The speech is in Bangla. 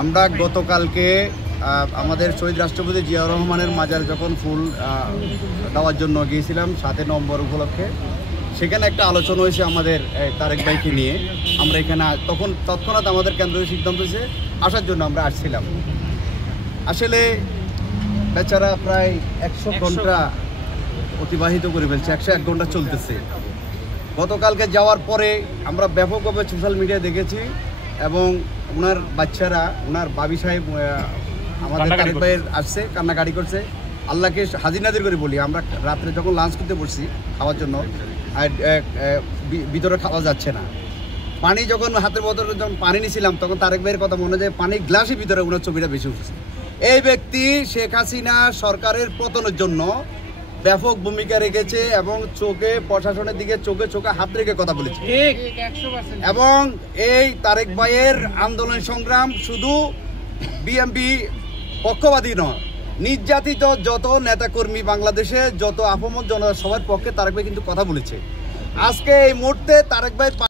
আমরা গতকালকে আমাদের শহীদ রাষ্ট্রপতি জিয়াউর রহমানের মাজার যখন ফুল দেওয়ার জন্য গিয়েছিলাম 7 নভেম্বর উপলক্ষে, সেখানে একটা আলোচনা হয়েছে আমাদের তারেক ভাইকে নিয়ে। আমরা এখানে তৎক্ষণাৎ আমাদের কেন্দ্রীয় সিদ্ধান্ত হয়েছে আসার জন্য আমরা আসছিলাম। আসলে বেচারা প্রায় 100 ঘন্টা অতিবাহিত করে ফেলছে, 101 ঘন্টা চলতেছে। গতকালকে যাওয়ার পরে আমরা ব্যাপকভাবে সোশ্যাল মিডিয়ায় দেখেছি এবং ওনার বাচ্চারা, ওনার বাবি সাহেব আমাদের তারেক ভাইয়ের আসছে, কান্নাকাটি করছে। আল্লাহকে হাজির নাজির করে বলি, আমরা রাত্রে যখন লাঞ্চ করতে বসছি খাওয়ার জন্য, ভিতরে খাওয়া যাচ্ছে না। পানি যখন হাতের বোতলে যখন পানি নিয়েছিলাম তখন তারেক ভাইয়ের কথা মনে যায় পানির গ্লাসের ভিতরে ওনার ছবিটা বেশি উঠেছে। এই ব্যক্তি শেখ হাসিনা সরকারের পতনের জন্য ব্যাপক ভূমিকা রেখেছে এবং প্রশাসনের দিকে চোখে হাত রেখে কথা বলেছে। এবং এই তারেক ভাইয়ের আন্দোলন সংগ্রাম শুধু বিএনপি পক্ষপাতী নয়, নির্যাতিত যত নেতাকর্মী বাংলাদেশে, যত আপামর জনতা সবার পক্ষে তারেক ভাই কিন্তু কথা বলেছে। আজকে এই মুহূর্তে তারেক ভাই